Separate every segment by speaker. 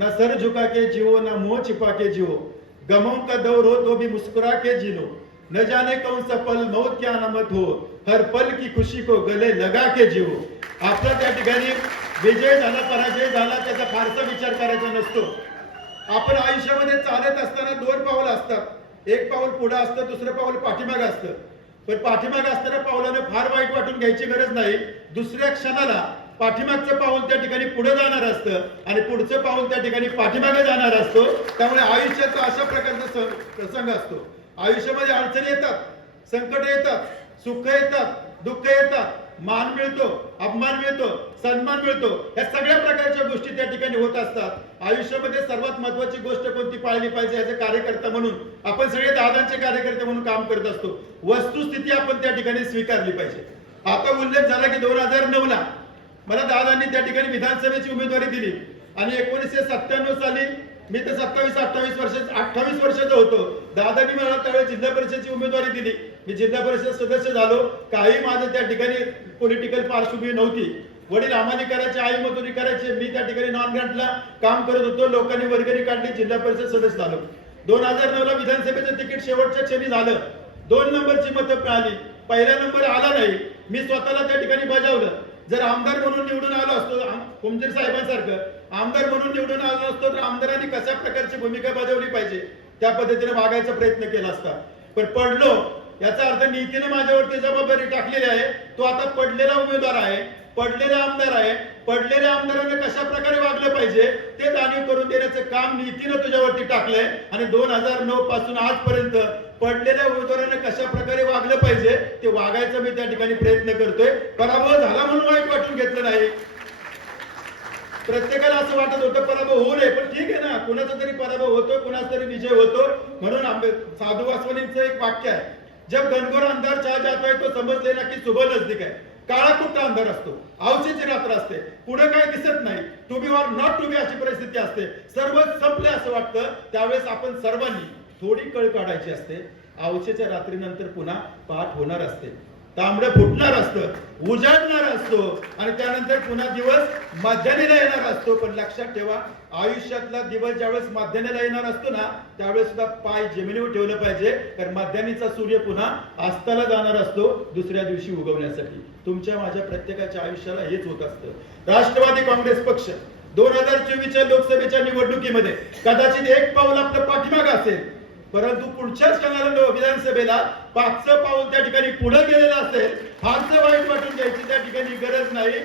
Speaker 1: न सर झुका के जियो न मुंह छिपा के जियो गमों का दौर हो तो भी मुस्कुरा के जिनो। न जाने कौन सा पल मौत क्या नमत हो। हर पल की खुशी को गले लगा के जिवो आपला त्या ठिकाणी विजय झाला पराजय झाला त्याचा फारसा विचार करायचा नसतो। आपण आयुष्यामध्ये चालत असताना दोन पाऊल असतात. एक पाऊल पुढे असतं दुसरं पाऊल पाठीमागे असतं. पण पाठीमागं असताना पावलानं फार वाईट वाटून घ्यायची गरज नाही. दुसऱ्या क्षणाला पाठीमागचं पाऊल त्या ठिकाणी पुढे जाणार असतं आणि पुढचं पाऊल त्या ठिकाणी पाठीमागे जाणार असतो त्यामुळे आयुष्याचा अशा प्रकारचा प्रसंग असतो. आयुष्यामध्ये अडचणी येतात संकट येतात सुख येतात दुःख येतात मान मिळतो अपमान मिळतो सन्मान मिळतो या सगळ्या प्रकारच्या गोष्टी त्या ठिकाणी होत असतात. आयुष्यामध्ये सर्वात महत्वाची गोष्ट कोणती पाळली पाहिजे याचे कार्यकर्ता म्हणून आपण सगळे दादांचे कार्यकर्ते म्हणून काम करत असतो. वस्तुस्थिती आपण त्या ठिकाणी स्वीकारली पाहिजे. आता उल्लेख झाला की दोन हजार नऊ ला मला दादांनी त्या ठिकाणी विधानसभेची उमेदवारी दिली. आणि एकोणीसशे सत्त्याण्णव साली मी तर सत्तावीस अठ्ठावीस वर्ष अठ्ठावीस वर्षाचा होतो. दादांनी मला त्यावेळेस जिल्हा परिषदची उमेदवारी दिली. मी जिल्हा परिषद सदस्य झालो. काही माझं त्या ठिकाणी पॉलिटिकल पार्श्वभूमी नव्हती. वडील आम्हाने करायचे आई मजुरी करायचे मी त्या ठिकाणी नॉन ग्रँटला काम करत होतो. लोकांनी वर्गणी काढली जिल्हा परिषद सदस्य झालो. दोन हजार नऊ ला विधानसभेचं तिकीट शेवटच्या क्षणी झालं. दोन नंबरची मतं मिळाली. पहिला नंबर आला नाही. मी स्वतःला त्या ठिकाणी बजावलं. जर आमदार म्हणून निवडून आलो असतो आम- साहेबांसारखं आमदार म्हणून निवडून आलो असतो तर आमदारांनी कशा प्रकारची भूमिका बजावली पाहिजे? त्या पद्धतीने वागायचा प्रयत्न केला असता. पण पडलो याचा अर्थ नीतीने माझ्यावरती जबाबदारी टाकलेली आहे. तो आता पडलेला उमेदवार आहे पडलेला आमदार आहे पडलेल्या आमदाराने कशा प्रकारे वागलं पाहिजे ते जाणीव करून देण्याचं काम नीतीनं तुझ्यावरती टाकलंय. आणि दोन हजार नऊ पासून आजपर्यंत पडलेल्या उमेदवाराने कशा प्रकारे वागलं पाहिजे ते वागायचा मी त्या ठिकाणी प्रयत्न करतोय. पराभव झाला म्हणून वाईट वाटून घेतलं नाही. प्रत्येकाला असं वाटत होतं पराभव होऊ नये पण ठीक आहे ना कुणाचा तरी पराभव होतो कुणाचा तरी विजय होतो म्हणून साधू वासवानींचं एक वाक्य आहे. जब घनघोर अंधार चहा जातोय आहे तो समज लेना की सुबह नजदीक आहे काळा कुठला अंधार असतो. आवशीची रात्र असते. पुढे काय दिसत नाही. To be or not to be अशी परिस्थिती असते. सर्व संपले असं वाटतं. त्यावेळेस आपण सर्वांनी थोडी कळ काढायची असते. आवशेच्या रात्रीनंतर पुन्हा पाठ होणार असते. तांबडं फुटणार असतं उजाडणार असतो आणि त्यानंतर पुन्हा दिवस माध्यानेला येणार असतो. पण लक्षात ठेवा आयुष्यातला दिवस ज्यावेळेस माध्यानेला येणार असतो ना त्यावेळेस सुद्धा पाय जमिनीवर ठेवलं पाहिजे. कारण माध्यानीचा सूर्य पुन्हा अस्ताला जाणार असतो दुसऱ्या दिवशी उगवण्यासाठी. तुमच्या माझ्या प्रत्येकाच्या आयुष्याला हेच होत असतं. राष्ट्रवादी काँग्रेस पक्ष दोन हजार चोवीसच्या लोकसभेच्या निवडणुकीमध्ये कदाचित एक पाऊल आपलं पाठीमाग असेल. परंतु पुढच्याच क्षणाला विधानसभेला पाचचं पाऊल त्या ठिकाणी पुढे गेलेलं असेल फारसं वाईट वाटून घ्यायची त्या ठिकाणी गरज नाही.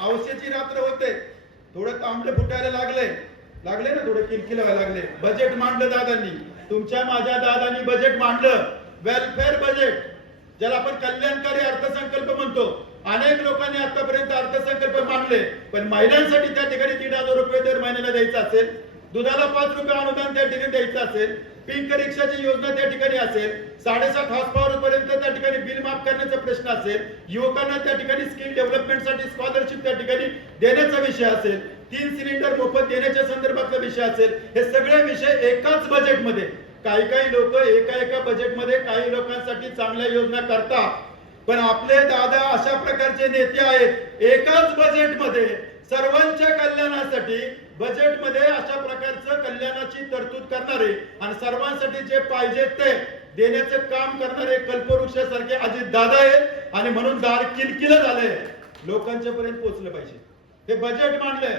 Speaker 1: औषधाची रात्र होते. थोडं तांबडे फुटायला लागले लागले ना थोडं किलकिल लागले बजेट मांडलं दादांनी. तुमच्या माझ्या दादांनी बजेट मांडलं. वेलफेअर बजेट ज्याला आपण कल्याणकारी अर्थसंकल्प म्हणतो. अनेक लोकांनी आतापर्यंत अर्थसंकल्प मांडले पण महिलांसाठी त्या ठिकाणी दीड हजार रुपये दर महिन्याला द्यायचा असेल दुधाला पाच रुपये अनुदान त्या ठिकाणी द्यायचं असेल पिंक रिक्षाची योजना त्या ठिकाणी असेल साडेसात हॉर्स पॉवर पर्यंत त्या ठिकाणी बिल माफ करण्याचा प्रश्न असेल युवकांना त्या ठिकाणी स्किल डेव्हलपमेंटसाठी स्कॉलरशिप त्या ठिकाणी देण्याचा विषय असेल तीन सिलेंडर मोफत देण्याच्या संदर्भातला विषय असेल हे सगळे विषय एकाच बजेटमध्ये काही काही लोक एका एका बजेटमध्ये काही लोकांसाठी चांगल्या योजना करतात. पण आपले दादा अशा प्रकारचे नेते आहेत एकाच बजेटमध्ये सर्वांच्या कल्याणासाठी बजेटमध्ये अशा प्रकारचं कल्याणाची तरतूद करणारे आणि सर्वांसाठी जे पाहिजे ते देण्याचं काम करणारे कल्पवृक्षासारखे अजित दादा आहेत. आणि म्हणून दार किलकिल झालंय. लोकांच्या पर्यंत पोहोचलं पाहिजे. हे बजेट मांडलंय.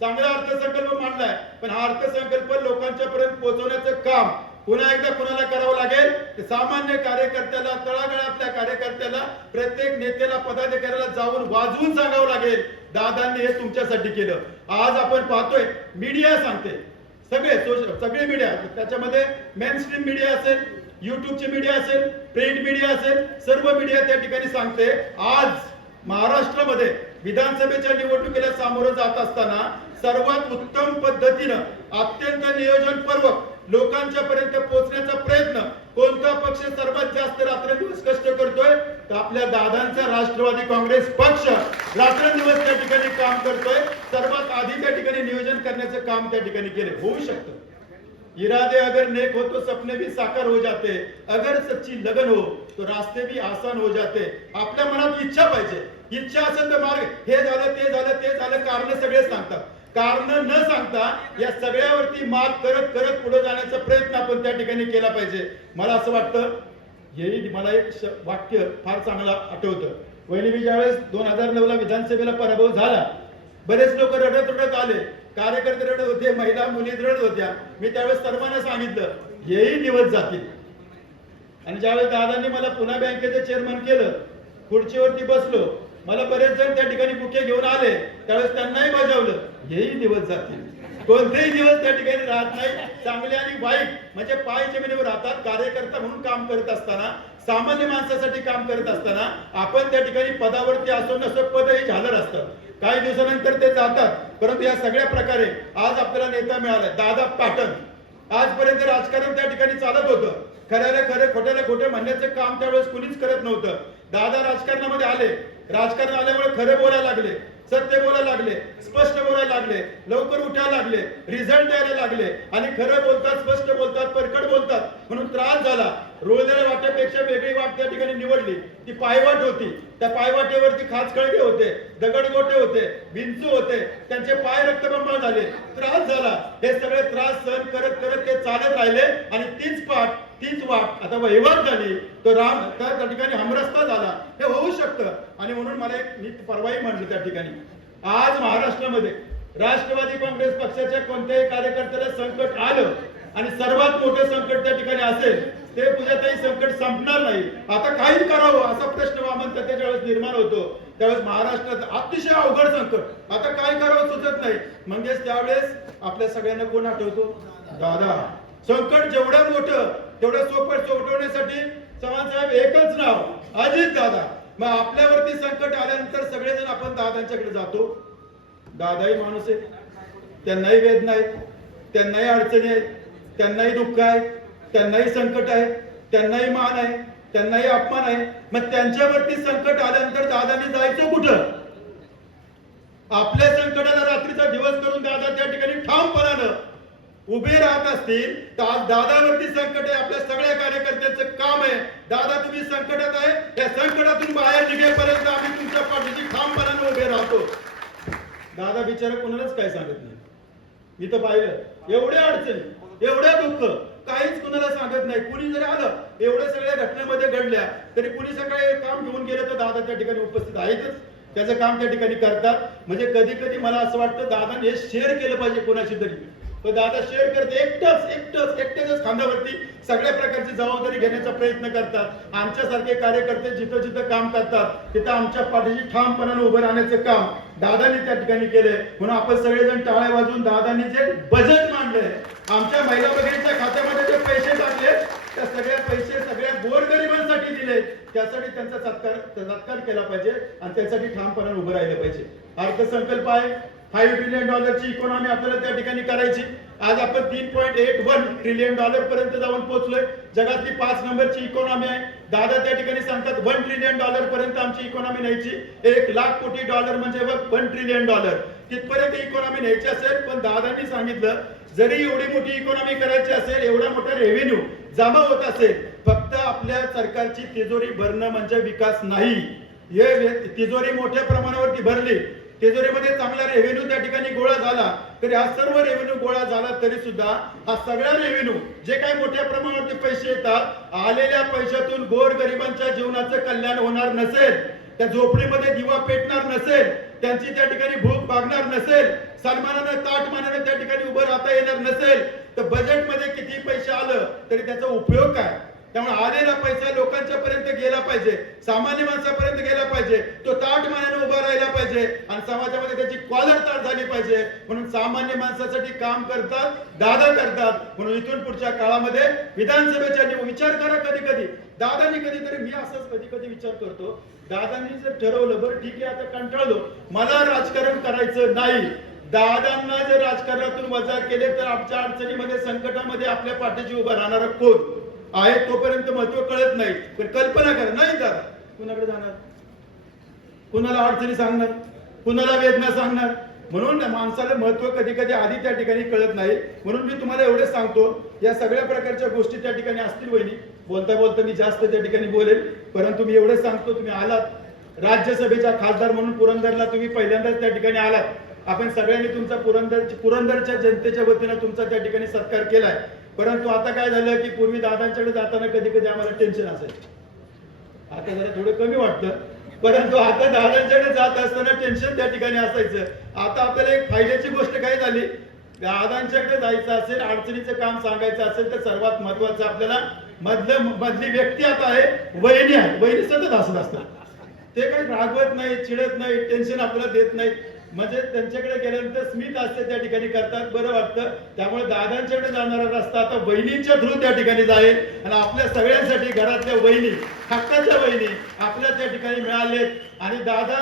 Speaker 1: चांगला अर्थसंकल्प मांडलाय. पण हा अर्थसंकल्प लोकांच्या पर्यंत पोहोचवण्याचं काम पुन्हा एकदा कुणाला करावं लागेल? सामान्य कार्यकर्त्याला तळागाळातल्या कार्यकर्त्याला प्रत्येक नेत्याला पदाधिकाऱ्याला जाऊन वाजवून सांगावं लागेल. दादांनी हे तुमच्यासाठी केलं. आज आपण पाहतोय मीडिया सांगते. सगळे सगळे मीडिया त्याच्यामध्ये मेन स्ट्रीम मीडिया असेल युट्यूबची मीडिया असेल प्रिंट मीडिया असेल सर्व मीडिया त्या ठिकाणी सांगते. आज महाराष्ट्रामध्ये विधानसभेच्या निवडणुकीला सामोरं जात असताना सर्वात उत्तम पद्धतीनं अत्यंत नियोजनपूर्वक लोकांच्या पर्यंत पोहोचण्याचा प्रयत्न कोणता पक्ष सर्वात जास्त रात्रंदिवस कष्ट करतोय? तर आपल्या दादांचा राष्ट्रवादी काँग्रेस पक्ष रात्रंदिवस त्या ठिकाणी काम करतोय. सर्वात आधी त्या ठिकाणी नियोजन करण्याचं काम त्या ठिकाणी केले होऊ शकतं. इरादे अगर नेक हो तो सपने भी साकार हो जाते. अगर सच्ची लगन हो तो रास्ते भी आसान हो जाते. आपल्या मनात इच्छा पाहिजे. इच्छा असेल तर मार्ग. हे झालं ते झालं ते झालं कारण सगळे सांगतात. कारण न सांगता या सगळ्यावरती मात करत करत पुढे जाण्याचा प्रयत्न आपण त्या ठिकाणी केला पाहिजे. मला असं वाटतं हे मला एक वाक्य फार चांगलं आठवतं. वहिनी मी ज्यावेळेस दोन हजार नऊ ला विधानसभेला पराभव झाला बरेच लोक रडत रडत आले. कार्यकर्ते रडत होते महिला मुली रडत होत्या. मी त्यावेळेस सर्वांना सांगितलं हेही दिवस जातील. आणि ज्यावेळेस दादांनी मला पुन्हा बँकेचं चेअरमन केलं खुर्चीवरती बसलो मला बरेच जण त्या ठिकाणी बुके घेऊन आले. त्यावेळेस त्यांनाही बजावलं. हेही दिवस जातील कोणतेही दिवस त्या ठिकाणी राहत नाही. चांगले आणि वाईट म्हणजे पाय जमिनीवर राहतात कार्यकर्ता म्हणून काम करत असताना सामान्य माणसासाठी काम करत असताना आपण त्या ठिकाणी पदावरती असो नसो पदही झालं असतं काही दिवसानंतर ते जातात. परंतु या सगळ्या प्रकारे आज आपल्याला नेता मिळाला दादा पाटण. आजपर्यंत राजकारण त्या ठिकाणी चालत होतं. खऱ्याला खरं खोट्याला खोटे म्हणण्याचं काम त्यावेळेस कुणीच करत नव्हतं. दादा राजकारणामध्ये आले. राजकारण आल्यामुळे खरे बोलायला लागले सत्य बोलायला लागले स्पष्ट बोलायला लागले लवकर उठायला लागले रिझल्ट द्यायला लागले आणि खरं बोलतात स्पष्ट बोलतात परकड बोलतात. म्हणून त्रास झाला. रोजल्या वाट्यापेक्षा वेगळी वाट त्या ठिकाणी निवडली. ती पायवाट होती. त्या पायवाटेवरती खाचखळगे होते दगडगोटे होते विंचू होते त्यांचे पाय रक्तबंबा झाले. त्रास झाला. हे सगळे त्रास सहन करत करत ते चालत राहिले आणि तीच पाठ तीच वाट आता वहिवाट झाली. तो राम त्या त्या ठिकाणी हमरस्ता झाला. हे हो होऊ शकतं. आणि म्हणून मला एक मी परवाही म्हटलं त्या ठिकाणी. आज महाराष्ट्रामध्ये राष्ट्रवादी काँग्रेस पक्षाच्या कोणत्याही कार्यकर्त्याला संकट आलं आणि सर्वात मोठं संकट त्या ठिकाणी असेल ते पूजाताई संकट संपणार नाही. आता काही करावं असा प्रश्न वामन त्याच्या वेळेस निर्माण होतो त्यावेळेस महाराष्ट्रात अतिशय अवघड संकट. आता काय करावं सुचत नाही. म्हणजेच त्यावेळेस आपल्या सगळ्यांना कोण आठवतो? दादा. संकट जेवढं मोठं तेवढं चोपट सोडवण्यासाठी चव्हाण साहेब एकच नाव अजित दादा. मग आपल्यावरती संकट आल्यानंतर सगळेजण आपण दादांच्याकडे जातो. दादाही माणूस आहे. त्यांनाही वेदना आहेत. त्यांनाही अडचणी आहेत. त्यांनाही दुःख आहे. त्यांनाही संकट आहे. त्यांनाही मान आहे. त्यांनाही अपमान आहे. मग त्यांच्यावरती संकट आल्यानंतर दादाने जायचं कुठं? आपल्या संकटाला रात्रीचा दिवस करून दादा त्या ठिकाणी ठामपणानं उभे राहत असतील तर आज दादावरती संकट आहे आपल्या सगळ्या कार्यकर्त्यांचं काम आहे. दादा तुम्ही संकटात आहे या संकटातून बाहेर निघेपर्यंत आम्ही तुमच्या पाठीशी ठामपणाने उभे राहतो. दादा बिचारा कोणालाच काय सांगत नाही. मी तर पाहिलं एवढ्या अडचणी एवढ्या दुःख काहीच कुणाला सांगत नाही. कुणी जरी आलं एवढ्या सगळ्या घटनेमध्ये घडल्या तरी कुणी सकाळी काम घेऊन गेलं तर दादा त्या ठिकाणी उपस्थित आहेतच. त्याचं काम त्या ठिकाणी करतात. म्हणजे कधी कधी मला असं वाटतं दादाने हे शेअर केलं पाहिजे कोणाशी तरी. तो दादा शेअर करते. एकटंच एकटंच एकट्याच्याच खांद्यावरती सगळ्या प्रकारची जबाबदारी घेण्याचा प्रयत्न करतात. आमच्यासारखे कार्यकर्ते जिथं जिथं काम करतात तिथं आमच्या पाठीशी ठामपणाने उभं राहण्याचं काम दादांनी त्या ठिकाणी केलंय. म्हणून आपण सगळेजण टाळ्या वाजून दादांनी जे बजेट मांडलंय आमच्या महिला बहिणीच्या खात्यामध्ये जे पैसे टाकले त्या सगळ्या पैसे सगळ्या गोरगरिबांसाठी दिले त्यासाठी त्यांचा सत्कार सत्कार केला पाहिजे आणि त्यासाठी ठामपणाने उभं राहिलं पाहिजे. अर्थसंकल्प आहे. फाईव्ह ट्रिलियन डॉलरची इकॉनॉमी आपल्याला त्या ठिकाणी करायची. आज आपण तीन point eight one trillion dollar पर्यंत जाऊन पोहोचलोय. जगातली पाच नंबरची इकॉनॉमी आहे. दादा त्या ठिकाणी सांगतात वन ट्रिलियन डॉलर पर्यंत आमची इकॉनॉमी न्यायची. एक लाख कोटी डॉलर म्हणजे बघ वन ट्रिलियन डॉलर. तिथपर्यंत इकॉनॉमी न्यायची असेल पण दादांनी सांगितलं जरी एवढी मोठी इकॉनॉमी करायची असेल एवढा मोठा रेव्हेन्यू जमा होत असेल फक्त आपल्या सरकारची तिजोरी भरणं म्हणजे विकास नाही. हे तिजोरी मोठ्या प्रमाणावरती भरली. तिजोरीमध्ये चांगला रेव्हेन्यू त्या ठिकाणी गोळा झाला. तरी हा सर्व रेव्हेन्यू गोळा झाला तरी सुद्धा हा सगळा रेव्हेन्यू जे काही मोठ्या प्रमाणावरती पैसे येतात आलेल्या पैशातून गोर गरिबांच्या जीवनाचं कल्याण होणार नसेल त्या झोपडीमध्ये दिवा पेटणार नसेल त्यांची त्या ठिकाणी भूक भागणार नसेल सन्मानानं ताटमानानं त्या ठिकाणी उभं राहता येणार नसेल तर बजेटमध्ये किती पैसे आलं तरी त्याचा उपयोग काय? त्यामुळे आलेला पैसा लोकांच्या पर्यंत गेला पाहिजे सामान्य माणसापर्यंत गेला पाहिजे तो ताट मानाने उभा राहिला पाहिजे आणि समाजामध्ये त्याची क्वालर ताट झाली पाहिजे. म्हणून सामान्य माणसासाठी काम करतात दादा करतात. म्हणून इथून पुढच्या काळामध्ये विधानसभेच्या विचार करा कधी कधी दादांनी कधीतरी मी असंच कधी कधी विचार करतो दादांनी जर ठरवलं बरं ठीक आहे आता कंटाळलो. मला राजकारण करायचं नाही. दादांना जर राजकारणातून वजा केले तर आमच्या अडचणीमध्ये संकटामध्ये आपल्या पाठीशी उभा राहणारा कोण? आहे तोपर्यंत महत्त्व कळत नाही. पण कल्पना करा नाही दादा कुणाकडे जाणार? कुणाला अडचणी सांगणार? कुणाला वेदना सांगणार? म्हणून ना माणसाला महत्त्व कधी कधी आधी त्या ठिकाणी कळत नाही. म्हणून मी तुम्हाला एवढे सांगतो या सगळ्या प्रकारच्या गोष्टी त्या ठिकाणी असतील वहिनी. बोलता बोलता मी जास्त त्या ठिकाणी बोलेल. परंतु मी एवढे सांगतो तुम्ही आलात. राज्यसभेचा खासदार म्हणून पुरंदरला तुम्ही पहिल्यांदाच त्या ठिकाणी आलात. आपण सगळ्यांनी तुमचा पुरंदर पुरंदरच्या जनतेच्या वतीनं तुमचा त्या ठिकाणी सत्कार केलाय. परंतु आता काय झालं की पूर्वी दादांच्याकडे जाताना कधी कधी आम्हाला टेन्शन असायचं. आता जरा थोडं कमी वाटतं परंतु आता दादांच्याकडे जात असताना टेन्शन त्या ठिकाणी असायचं. आता आपल्याला एक फायद्याची गोष्ट काय झाली? दादांच्याकडे जायचं असेल अडचणीचं काम सांगायचं असेल तर सर्वात महत्वाचं आपल्याला मधलं मधली व्यक्ती आता आहे वहिनी आहे. वहिनी सतत असत असतात. ते काही रागवत नाही चिडत नाही टेन्शन आपल्याला देत नाही म्हणजे त्यांच्याकडे गेल्यानंतर स्मित असते त्या ठिकाणी करतात बरं वाटतं. त्यामुळे दादांच्याकडे जाणारा रस्ता आता वहिनींच्या थ्रू त्या ठिकाणी जाईल. आणि आपल्या सगळ्यांसाठी घरातल्या वहिनी हक्काच्या वहिनी आपल्या त्या ठिकाणी मिळालेत. आणि दादा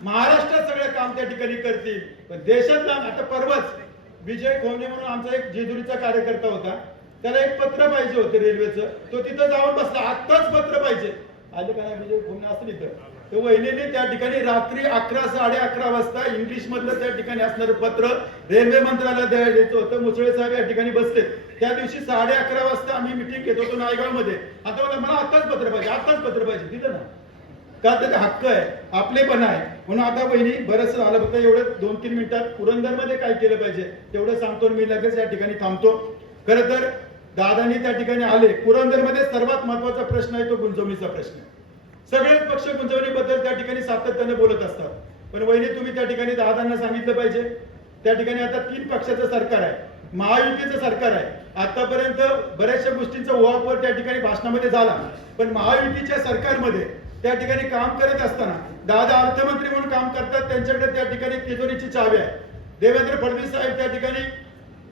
Speaker 1: महाराष्ट्रात सगळं काम त्या ठिकाणी करतील. पण देशात ना आता परवाच विजय खोवणे म्हणून आमचा एक जेजुरीचा कार्यकर्ता होता. त्याला एक पत्र पाहिजे होते रेल्वेचं. तो तिथं जाऊन बसला. आत्ताच पत्र पाहिजे. आले का नाही विजय खोवणे असतील इथं तर वहिनीने त्या ठिकाणी रात्री अकरा साडे अकरा वाजता इंग्लिश मधलं त्या ठिकाणी असणारं पत्र रेल्वे मंत्रालयात द्यायचं होतं. मुसळे साहेब या ठिकाणी बसले त्या दिवशी साडे अकरा वाजता आम्ही मिटिंग घेत होतो नायगावमध्ये आता मला मला आत्ताच पत्र पाहिजे आत्ताच पत्र पाहिजे. तिथं ना. का तर हक्क आहे आपले पण आहे. म्हणून आता बहिणी बरंच झालं फक्त एवढं दोन तीन मिनिटात पुरंदरमध्ये काय केलं पाहिजे तेवढं सांगतो मी लगेच या ठिकाणी थांबतो. खरं तर दादानी त्या ठिकाणी आले. पुरंदरमध्ये सर्वात महत्त्वाचा प्रश्न आहे तो गुंजवणीचा प्रश्न सगळेच पक्ष गुंतवणीबद्दल त्या ठिकाणी सातत्याने बोलत असतात. पण वहिनी तुम्ही त्या ठिकाणी दादांना सांगितलं पाहिजे. त्या ठिकाणी आता तीन पक्षाचं सरकार आहे. महायुतीचं सरकार आहे. आतापर्यंत बऱ्याचशा गोष्टींचा उहापोह त्या ठिकाणी भाषणामध्ये झाला. पण महायुतीच्या सरकारमध्ये त्या ठिकाणी काम करत असताना दादा अर्थमंत्री म्हणून काम करतात त्यांच्याकडे त्या ठिकाणी तिजोरीची चावी आहे. देवेंद्र फडणवीस साहेब त्या ठिकाणी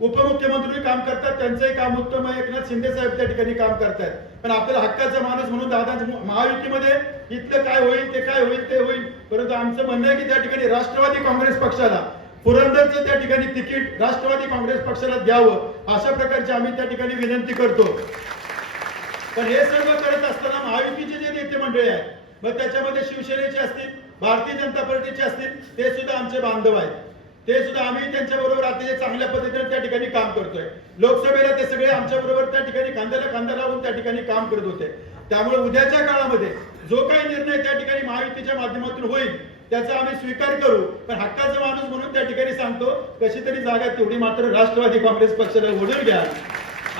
Speaker 1: उपमुख्यमंत्री काम करतात त्यांचंही काम उत्तम आहे. एकनाथ शिंदे साहेब त्या ठिकाणी काम करतायत. पण आपल्याला हक्काचा माणूस म्हणून दादा महायुतीमध्ये इथलं काय होईल ते काय होईल ते होईल. परंतु आमचं म्हणणं आहे की त्या ठिकाणी राष्ट्रवादी काँग्रेस पक्षाला पुरंदरचं त्या ठिकाणी तिकीट राष्ट्रवादी काँग्रेस पक्षाला द्यावं अशा प्रकारची आम्ही त्या ठिकाणी विनंती करतो. पण हे सर्व करत असताना महायुतीचे जे नेते मंडळी आहेत मग त्याच्यामध्ये शिवसेनेचे असतील भारतीय जनता पार्टीचे असतील ते सुद्धा आमचे बांधव आहेत. ते सुद्धा आम्ही त्यांच्या बरोबर अतिशय चांगल्या पद्धतीने त्या ठिकाणी काम करतोय. लोकसभेला ते सगळे आमच्या बरोबर त्या ठिकाणी खांद्याला खांदा लावून त्या ठिकाणी काम करत होते. त्यामुळे उद्याच्या काळामध्ये जो काही निर्णय त्या ठिकाणी महायुतीच्या माध्यमातून होईल त्याचा आम्ही स्वीकार करू. पण हक्काचा माणूस म्हणून त्या ठिकाणी सांगतो कशी तरी जागा तेवढी मात्र राष्ट्रवादी काँग्रेस पक्षाला ओढून घ्या.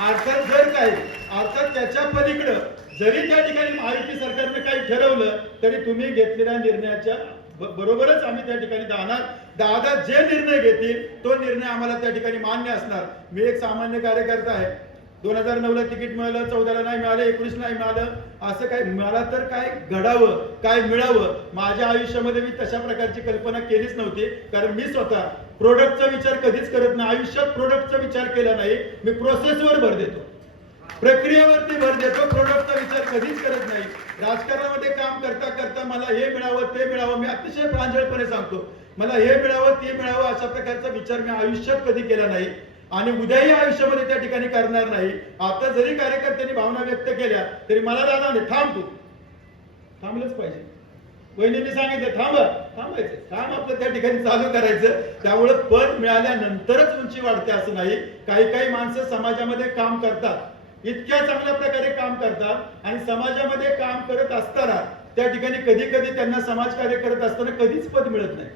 Speaker 1: अर्थात जर काही अर्थात त्याच्या पलीकडं जरी त्या ठिकाणी महायुती सरकारने काही ठरवलं तरी तुम्ही घेतलेल्या निर्णयाच्या बरोबरच आम्ही त्या ठिकाणी जाणार दादा जे निर्णय घेतील तो निर्णय आम्हाला त्या ठिकाणी मान्य असणार. मी एक सामान्य कार्यकर्ता आहे. दोन हजार नऊ ला तिकीट मिळालं चौदाला नाही मिळालं एकोणीस नाही मिळालं. असं काय मला तर काय घडावं काय मिळावं माझ्या आयुष्यामध्ये मी तशा प्रकारची कल्पना केलीच नव्हती. कारण मी स्वतः प्रोडक्टचा विचार कधीच करत नाही. आयुष्यात प्रोडक्टचा विचार केला नाही. मी प्रोसेसवर भर देतो. प्रक्रियेवरती भर देतो. प्रोडक्टचा विचार कधीच करत नाही. राजकारणामध्ये काम करता करता मला हे मिळावं ते मिळावं मी अतिशय प्रांजळपणे सांगतो. मला हे मिळावं ते मिळावं अशा प्रकारचा विचार मी आयुष्यात कधी केला नाही आणि उद्याही आयुष्यामध्ये त्या ठिकाणी करणार नाही. आता जरी कार्यकर्त्यांनी भावना व्यक्त केल्या तरी मला दादा नाही. थांब तू. थांबलंच पाहिजे. वहिनींनी सांगितलं थांब थांबायचं. काम आपलं त्या ठिकाणी चालू करायचं. त्यामुळे पद मिळाल्यानंतरच उंची वाढते असं नाही. काही काही माणसं समाजामध्ये काम करतात. इतक्या चांगल्या प्रकारे काम करतात आणि समाजामध्ये काम करत असताना त्या ठिकाणी कधी कधी त्यांना समाजकार्य करत असताना कधीच पद मिळत नाही.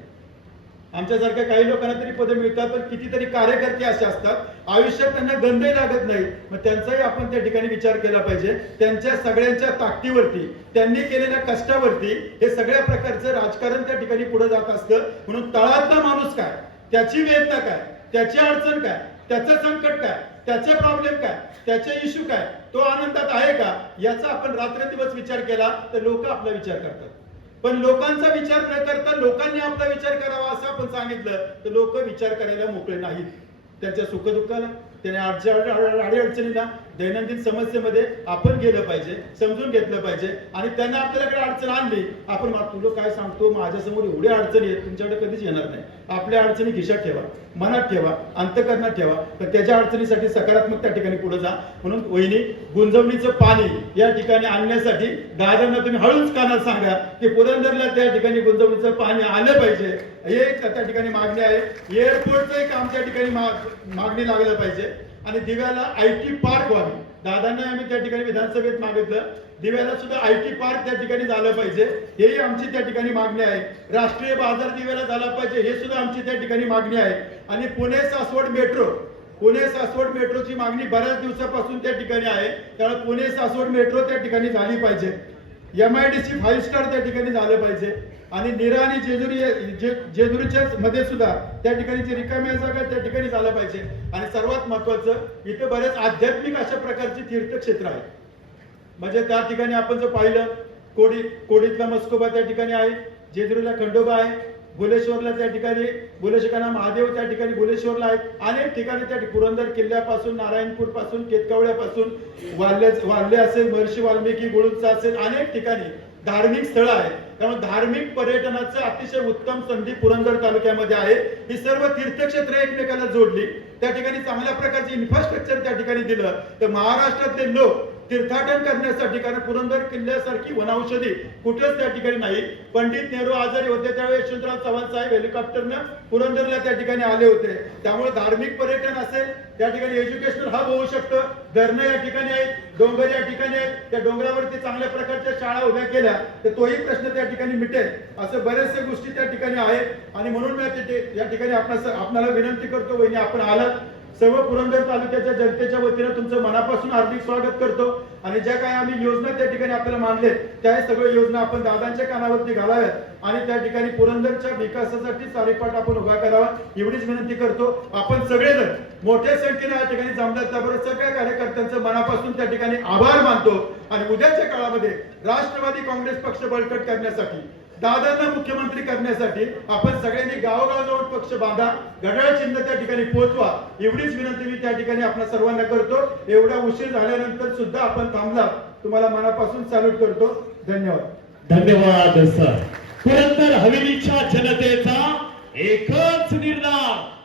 Speaker 1: आमच्यासारख्या काही लोकांना तरी पदं मिळतात पण कितीतरी कार्यकर्ते असे असतात. आयुष्यात त्यांना गंधही लागत नाही. मग त्यांचाही आपण त्या ठिकाणी विचार केला पाहिजे. त्यांच्या सगळ्यांच्या ताकदीवरती त्यांनी केलेल्या कष्टावरती हे सगळ्या प्रकारचं राजकारण त्या ठिकाणी पुढे जात असतं. म्हणून तळातला माणूस काय? त्याची वेदना काय? त्याची अडचण काय? त्याचं संकट काय? त्याचे प्रॉब्लेम काय त्याचे इश्यू काय तो आनंदात आहे का याचा आपण रात्रंदिवस विचार केला तर लोक आपला विचार करतात पण लोकांचा विचार न करता लोकांनी आपला विचार करावा असं आपण सांगितलं तर लोक विचार करायला मोकळे नाहीत त्यांच्या सुखदुःखाला त्याने अडचणीला दैनंदिन समस्येमध्ये आपण गेलं पाहिजे समजून घेतलं पाहिजे आणि त्यांना आपल्याकडे अडचण आणली आपण तुला काय सांगतो माझ्यासमोर एवढ्या अडचणी आहेत तुमच्याकडे कधीच येणार नाही. आपल्या अडचणी खिशात ठेवा मनात ठेवा अंतकरणात ठेवा तर त्याच्या अडचणीसाठी सकारात्मक त्या ठिकाणी पुढे जा. म्हणून वहिनी गुंजवणीचं पाणी या ठिकाणी आणण्यासाठी दादांना तुम्ही हळूच कानात सांगा की पुरंदरला त्या ठिकाणी गुंजवणीचं पाणी आलं पाहिजे. हे त्या ठिकाणी मागणी आहे. एअरपोर्टचं काम त्या ठिकाणी मागणी लागलं पाहिजे. आणि दिव्याला आय टी पार्क व्हावी. दादांना आम्ही त्या ठिकाणी विधानसभेत मागितलं. दिव्याला सुद्धा आय टी पार्क त्या ठिकाणी झालं पाहिजे. हेही आमची त्या ठिकाणी मागणी आहे. राष्ट्रीय बाजार दिव्याला झाला पाहिजे हे सुद्धा आमची त्या ठिकाणी मागणी आहे. आणि पुणे सासवड मेट्रो पुणे सासवड मेट्रोची मागणी बऱ्याच दिवसापासून त्या ठिकाणी आहे. त्यामुळे पुणे सासवड मेट्रो त्या ठिकाणी झाली पाहिजे. M I D C five star त्या ठिकाणी झालं पाहिजे. आणि निरा आणि जेजुरी जे जेजुरीच्या मध्ये सुद्धा त्या ठिकाणी जे रिकाम्या जागा त्या ठिकाणी झालं पाहिजे. आणि सर्वात महत्वाचं इथे बऱ्याच आध्यात्मिक अशा प्रकारची तीर्थक्षेत्र आहे म्हणजे त्या ठिकाणी आपण जर पाहिलं कोडी कोडीतला मस्कोबा त्या ठिकाणी आहे जेजुरीला खंडोबा आहे भुलेश्वरला त्या ठिकाणी भुलेशकाना महादेव त्या ठिकाणी भुलेश्वरला आहेत. अनेक ठिकाणी त्या पुरंदर किल्ल्यापासून नारायणपूरपासून केतकावळ्यापासून वाल्ले वाल्ले असेल महर्षी वाल्मिकी गुळूंचा असेल अनेक ठिकाणी धार्मिक स्थळं आहेत. त्यामुळे धार्मिक पर्यटनाचं अतिशय उत्तम संधी पुरंदर तालुक्यामध्ये आहे. ही सर्व तीर्थक्षेत्र एकमेकाला जोडली. त्या ठिकाणी चांगल्या प्रकारचे इन्फ्रास्ट्रक्चर त्या ठिकाणी दिलं. तर महाराष्ट्रातले लोक तीर्थाटन करण्यासाठी कारण पुरंदर किल्ल्यासारखी वनौषधी कुठेच त्या ठिकाणी नाही. पंडित नेहरू आजारी होते त्यावेळी यशवंतराव चव्हाण साहेब हेलिकॉप्टरनं पुरंदरला त्या ठिकाणी आले होते. त्यामुळे धार्मिक पर्यटन असेल त्या ठिकाणी एज्युकेशनल हब होऊ शकतं. धरणं या ठिकाणी आहेत डोंगर या ठिकाणी आहेत. त्या डोंगरावरती चांगल्या प्रकारच्या शाळा उभ्या केल्या तर तोही प्रश्न त्या ठिकाणी मिटेल. असं बरेचसे गोष्टी त्या ठिकाणी आहेत. आणि म्हणून मी या ठिकाणी आपण आपणाला विनंती करतो वहिनी आपण आलात. सर्व पुरंदर तालुक्याच्या जनतेच्या वतीनं तुमचं मनापासून हार्दिक स्वागत करतो. आणि ज्या काही आम्ही योजना त्या ठिकाणी आपल्याला मांडले त्या सगळ्या योजना आपण दादांच्या कानावरती घालाव्यात. आणि त्या ठिकाणी पुरंदरच्या विकासासाठी चारीपाट आपण उभा करावा एवढीच विनंती करतो. आपण सगळेजण मोठ्या संख्येने या ठिकाणी जमल्यात त्याबरोबर सगळ्या कार्यकर्त्यांचं मनापासून त्या ठिकाणी आभार मानतो. आणि उद्याच्या काळामध्ये राष्ट्रवादी काँग्रेस पक्ष बळकट करण्यासाठी दादांना मुख्यमंत्री करण्यासाठी आपण सगळ्यांनी गावोगाव जाऊन पक्ष बांधा घड्याळ चिन्ह त्या ठिकाणी पोहोचवा एवढीच विनंती मी त्या ठिकाणी आपण सर्वांना करतो. एवढा उशीर झाल्यानंतर सुद्धा आपण थांबला. तुम्हाला मनापासून सॅल्यूट करतो. धन्यवाद.
Speaker 2: धन्यवाद सर पुरंदर हवेलीच्या जनतेचा एकच निर्णय